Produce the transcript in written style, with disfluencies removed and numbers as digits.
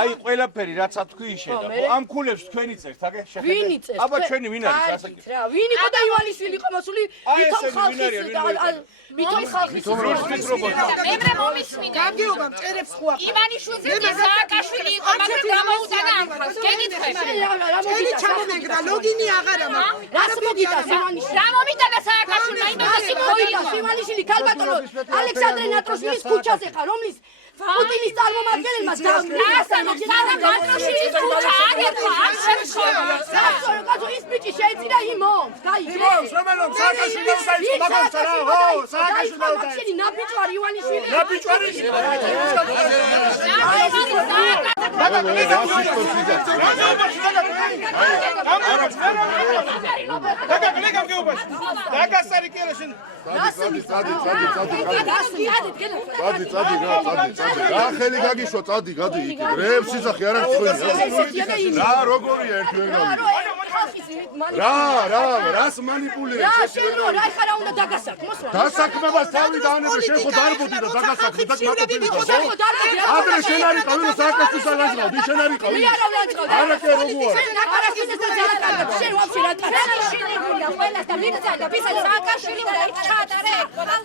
აი ყველაფერი რაც თქვი იშედა. ამ ქულებს თქვენი წერთ, აგე შეხედეთ. ვინი წერს? აბა ჩვენი ვინ არის ასაკი? რა, ვინ იყო და ივალიშვილი იყო მოსული? ვითომ ხალხის ვითომ ხალხის მეგრე მომისმინე. გამგეობა მწერებს ხო ახლა. ივანიშვილზე სააკაშვილი იყო, მაგრამ გამოუტანა ამ ხალხს. გეკითხე. ჭერი ჩამომეგრა, ლოგინი აღარა მაქვს. რას მოგიტას ივანიშვილი? რა მომიტანა სააკაშვილმა იმასი მოიტას ივანიშვილი ქალბატონო ალექსანდრე ნატროშვილის ქუჩაზე ხარ, რომლის პუტინის წარმომადგენელმა ნატროშვილის ქუჩა არ ერქვა, არ შემშოვა. კაცო ის ბიჭი შეეწირა იმომს, გაიგე? იმომს, რომელს სააკაშვილი დაიწყო მაგალითად რა, ხო, სააკაშვილი დაიწყო. ნაბიჯვარი ივანიშვილი. ნაბიჯვარი რა ხელი გაგიშვა წადი გადი იქ რევს ისახი არ აქვს რა როგორია ერთმანეთი რას მანიპულირებს რა შენ რა ხარა უნდა დაგასაქმოს რა დასაქმებას თავი დაანებე შენ ხო დარბოდი და დაგასაქმე და მარტივი ადრე შენ არ იყავი რომ სააკაშვილს არ აწყავდი შენ არ იყავი არა კი როგორ შენ ნაკარაშვილს და ძალაკარგად შენ ვაფშე რა შენებულია ყველას და მიგზავნა ვისაც სააკაშვილი უნდა ჩაატარე რა